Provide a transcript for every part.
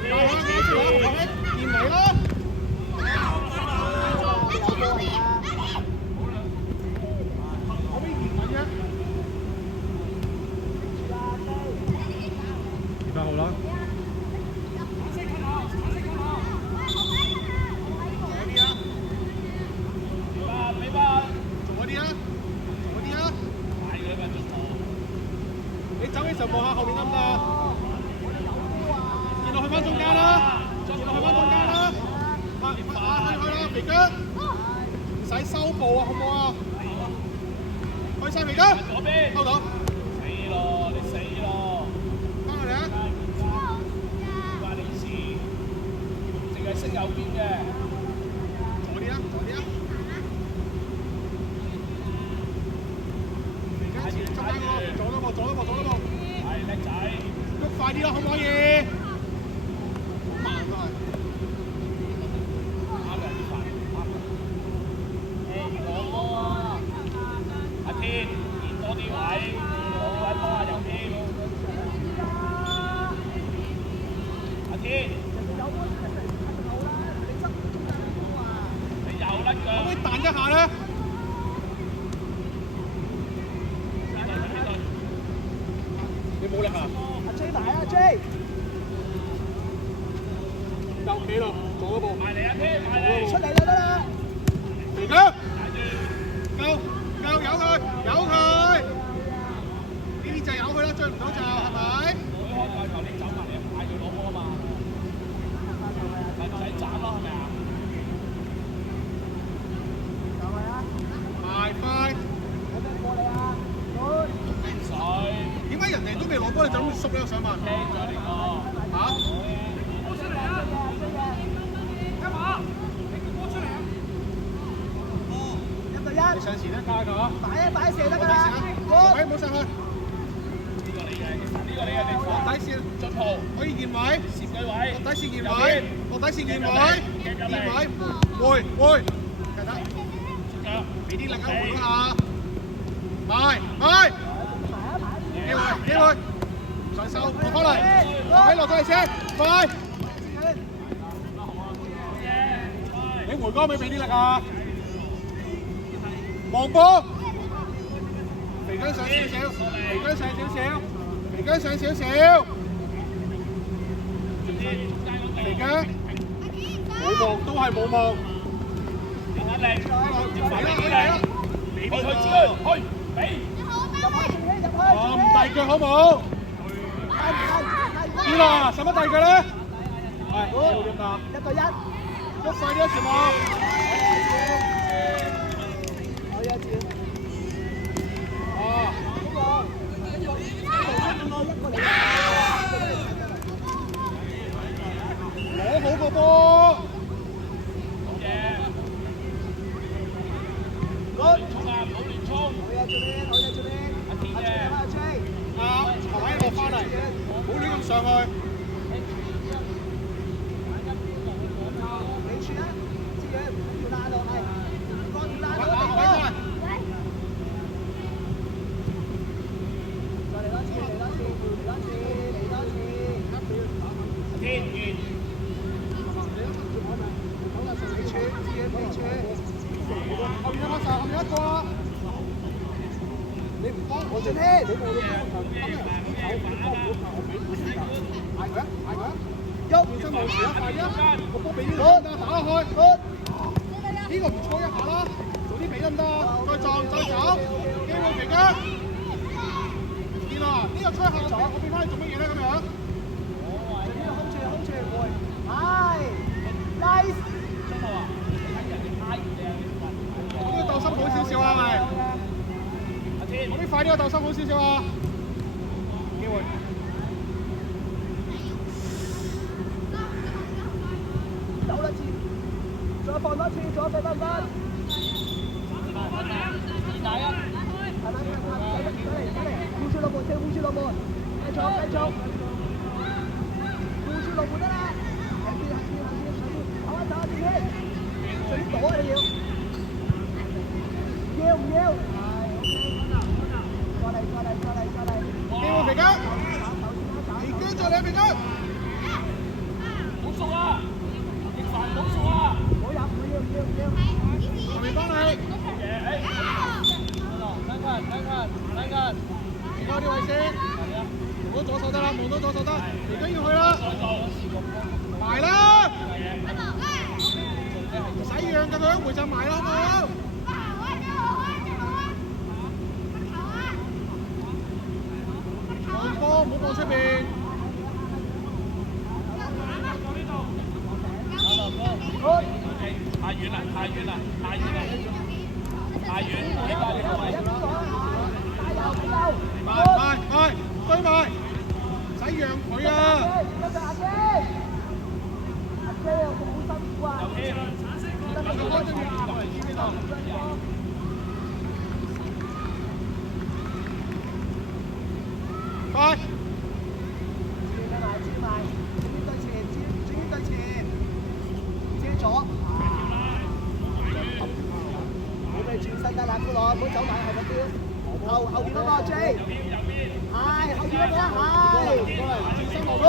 健偉咯。我俾健偉啫。200號啦。你走嘅時候望下後面得唔得？見到去翻中間啦，見到去翻中間啦，去啦，肥姜，唔使收步啊，好唔好啊？去晒肥姜，收到。死咯，你死咯！翻嚟啊！關你事，淨係識右邊嘅。左啲啊，左啲啊！左多步，係叻仔，喐快啲啦，可唔可以？好慢都係，啱嘅啲快，啱嘅。我波啊，阿天，練多啲位，我位幫下右添。阿天，你又甩腳，可唔可以彈一下咧？冇力啊！阿 J 大啊 J， 夠企咯，做嗰步。埋嚟啊 K， 埋嚟，出嚟就得啦。肥姜，夠，由佢，呢啲就由佢啦，追唔到就係咪？開球你走埋嚟，嗌佢攞波啊嘛，咪唔使斬咯，係咪啊？快快！有咩過嚟啊？水。點解人哋都未攞波，你就咁縮咧？我想問。聽咗你個嚇？波出嚟啊！加碼，拎個波出嚟啊！哦，1對1。你上前啦，加佢啊！擺射得㗎啦。喂，冇上去。呢個你嘅，落底線進號，可以驗位，攝佢位，落底線驗位，會，記得。出腳，俾啲力啊，換下。係。機會，上手落翻嚟，落咗嚟先，快！你回光俾啲力啊！望波，肥姜上少少，肥姜冇望都係冇望。嚟啦！俾佢去，俾。唔遞腳好冇？知啦，使乜遞腳咧？係，要點啊？1對1，喐快啲啊，全部！好一次。哦。攞好個波。好嘢。衝啊！唔好亂衝。好嘢，做咩？頭位落翻嚟，唔好亂咁上去。你處啊，志遠，條單度係，放條單度。位再嚟多次。天元。後面一個後面一個啊！你唔幫我先，你冇到波今日我俾時間，嗌佢啊！喐，本身冇事啊，快啲啊！個波俾呢個打落去，呢個唔錯一下啦，早啲俾得唔得？再撞再走，機會肥姜，見啦，呢個出一下撞，我俾翻你做乜嘢咧咁樣？呢個空處會，係 nice。張浩啊，你睇人哋挨住你啊！呢個鬥心好少少啊，係。我啲快啲啊，鬥心好少少啊！機會。走啦，再放多次，左手得唔得？大啊！護住落門，繼續。護住落門得啦！行邊，走啊，自己。最躲啊你要唔要？過嚟，機會肥姜，肥姜再嚟，肥姜。後面幫你。離開啲位先，唔好左手得啦，望到左手得，而家要去啦，埋啦，唔使讓咁樣，回陣埋啦，好唔好？望波，唔好望出邊。太遠啦，太遠啦，太遠啦，太遠，依家呢個位。快，追埋，唔使讓佢啊！快！遮咗。你哋轉身得啦，姑娘，唔好走埋後嗰邊。後邊嗰個 J， 係後邊嗰個係，轉身無論，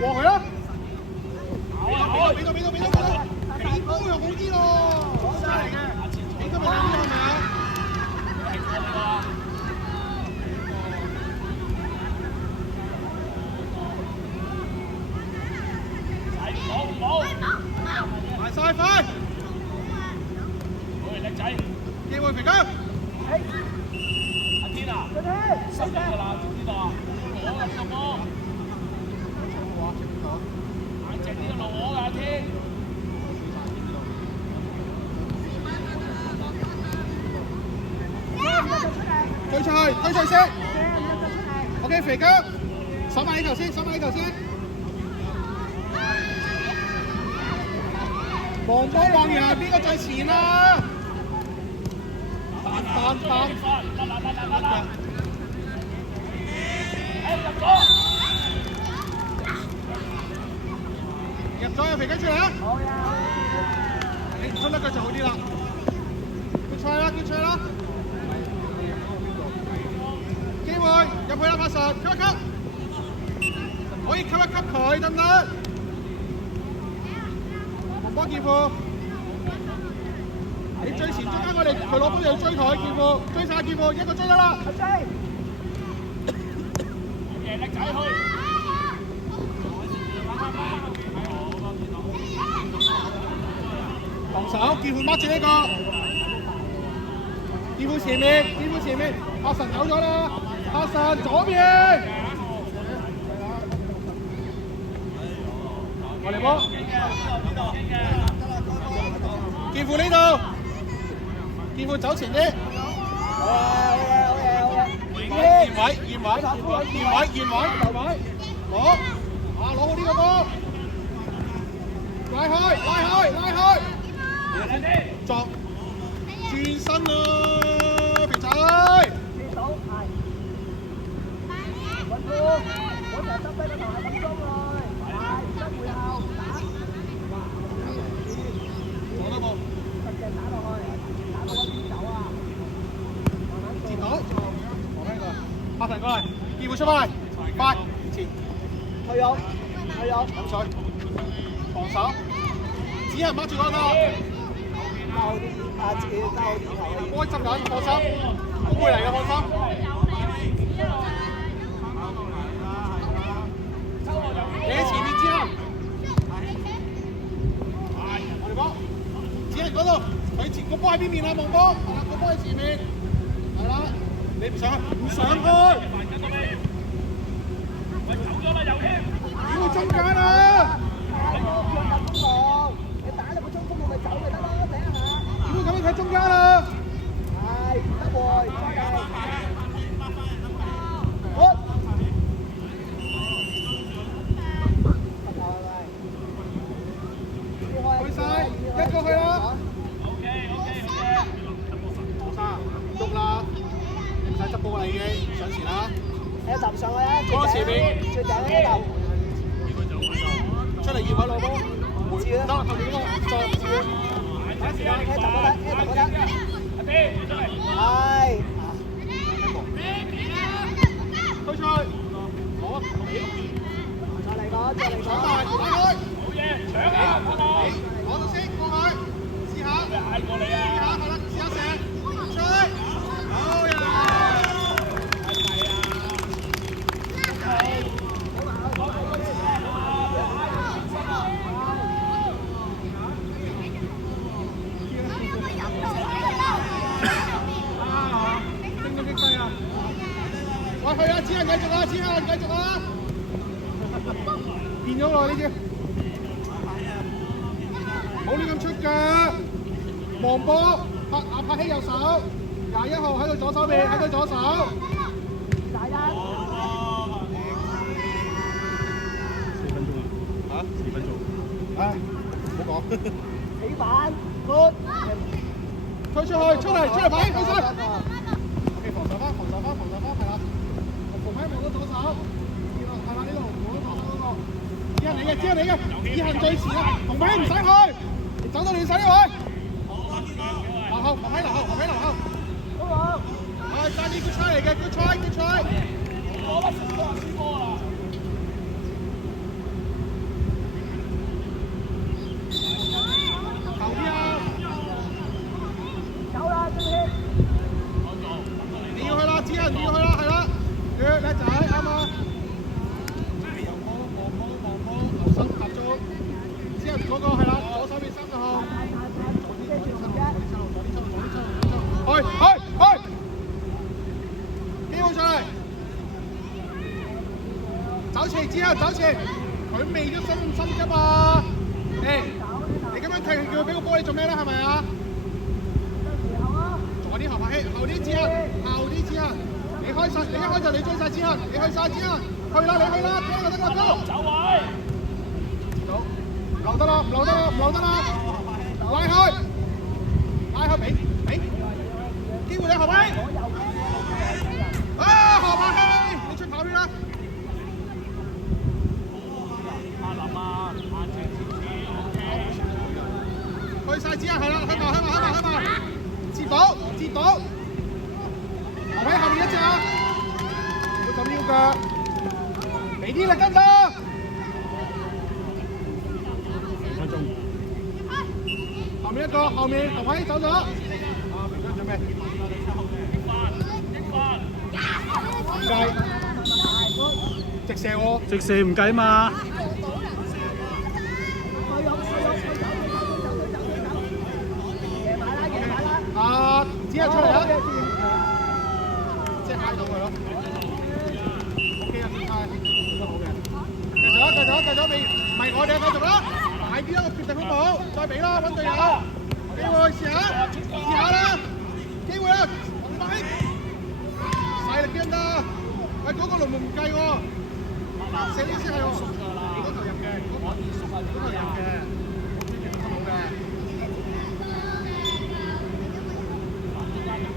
和佢啦。好，俾到，幾波又好啲咯，犀利嘅，你今日啱啲係咪啊？埋晒快！喂，叻仔，機會平交。阿天啊，收得㗎啦，知唔知道啊？攞㗎呢個波，硬淨啲落我㗎，阿天。推出去先。OK， 肥姜，守埋呢頭先。望波望人，邊個最前啊？彈！得！入咗，肥雞出嚟啊！好呀！你出得腳就好啲啦。叫出啦！機會入去啦，拍實，吸一吸，可以吸一吸佢，得唔得？黃波劍父，你最前中間我哋佢攞波就要追佢，劍父追晒劍父，一個追得啦。阿 J， 叻仔去！防守，劍父掹住呢個，劍父前面，阿神走咗啦，阿神左邊，我嚟波，劍父呢度，劍父走前啲，驗位，攞，攞好呢個波，拉開。作轉身啦，肥仔！見到係，穩住，我成日執低個頭係咁衝去，係跟背後打，攞得冇？實際打落去，打到嗰邊走啊！接到，放低佢，拍神過嚟，機會出翻嚟，快，前，退右，飲水，防守，只係掹住嗰個。交啲自己交啲頭，開執緊，放心，公會嚟嘅，放心。你喺前面之後，我哋波，只係嗰度，佢前個波喺邊面啊？望波，個波喺前面，係啦，你唔上去，喂，走咗啦，又添，要中間啊！點會咁樣睇中間啊？係唔得喎，再嚟。好。去晒，一個去啦。OK， 冇沙，喐啦，你唔使執波啦已經，上前啦。一站上去啊！波前面，最頂呢度。出嚟驗位攞波，回得後面嗰個再接。打時間，睇頭嗰得，阿爹，出嚟。係。推出去，攞，再嚟個，打開。好嘢，搶啊！快去啦！子恒繼續啦！子恒繼續啦！變咗咯呢啲，冇亂咁出腳，望波，拍起右手，21號喺佢左手邊，喺佢左手。4分鐘。唉，唔好講。起板，推出去，出嚟擺，去晒。OK， 防守翻，係啦。防喺望到左手，係啦呢度，望到左手嗰個。只係你嘅，只係最前啦。防喺唔使去，你走到亂晒呢位。留後，防喺留後。係單啲 good try 嚟嘅 ，good try。我乜輸波啦！你要去啦，子恒，你要去啦，係啦，叻仔，啱啊！望波，留心集中。子恒嗰個係啦，左手邊30號。去！機會上嚟，走前，子恒走前，佢未咗心急啊！誒，你咁樣踢，叫佢俾個波你做咩咧？係咪啊？左啲後拍氣，後啲子恒，你開晒，你一開就你追晒子恒，你去晒子恒，去啦，你去啦，邊個得啦，邊個？走位，留得啦，唔留得啦，拉開，俾，機會你後拍，後拍氣，你出跑圈啦。去晒子恒，係啦，香港，接到，喺後面一隻啊！唔好咁撩腳，俾啲力跟上。2分鐘。後面一個，後位走咗。平均準備。唔計。直射喎。直射唔計嘛。只係出嚟啦，即係揩到佢咯。OK 啊，先揩，都好嘅。繼續，唔係我哋繼續啦，大啲啦，個決定好唔好？再俾啦，揾隊友，機會試下啦，機會啦，快，細力啲得。喂，嗰個龍門唔計喎，射呢先係喎，嗰頭入嘅，嗰頭入嘅，好嘅。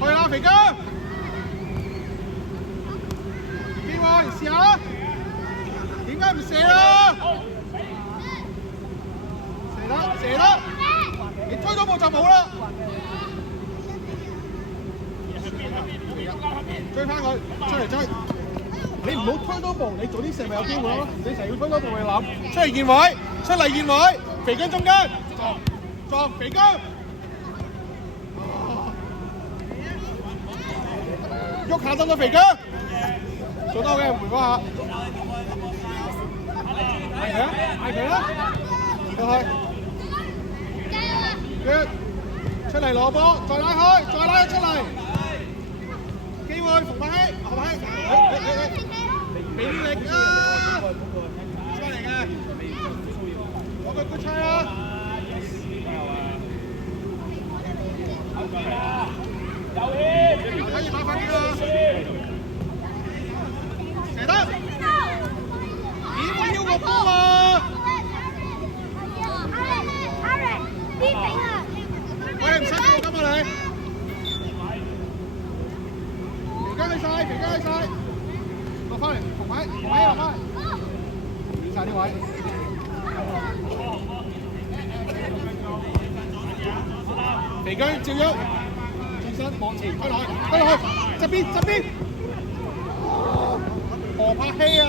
去啦，肥哥！機會試下，點解唔射啊？射啦！你推多步就冇啦。追翻佢，出嚟追！你唔好推多步，你早啲射咪有機會咯。你成日要推多步去諗，出嚟見位，肥姜中間，撞肥姜。喐下得咗肥姜，做得好嘅，回嗰下，嗌佢啦，過去，出嚟攞波，再拉開出嚟，機會馮柏希，後柏希，俾啲力啊，出嚟嘅，我個 good try 啦。可以打翻啲啦，射得，點解要個波啊？喂，唔使做咁啊你！肥姜去晒，落翻嚟，紅位落翻嚟，亂晒啲位。肥姜照喐。望前推落去，側邊，何柏希啊！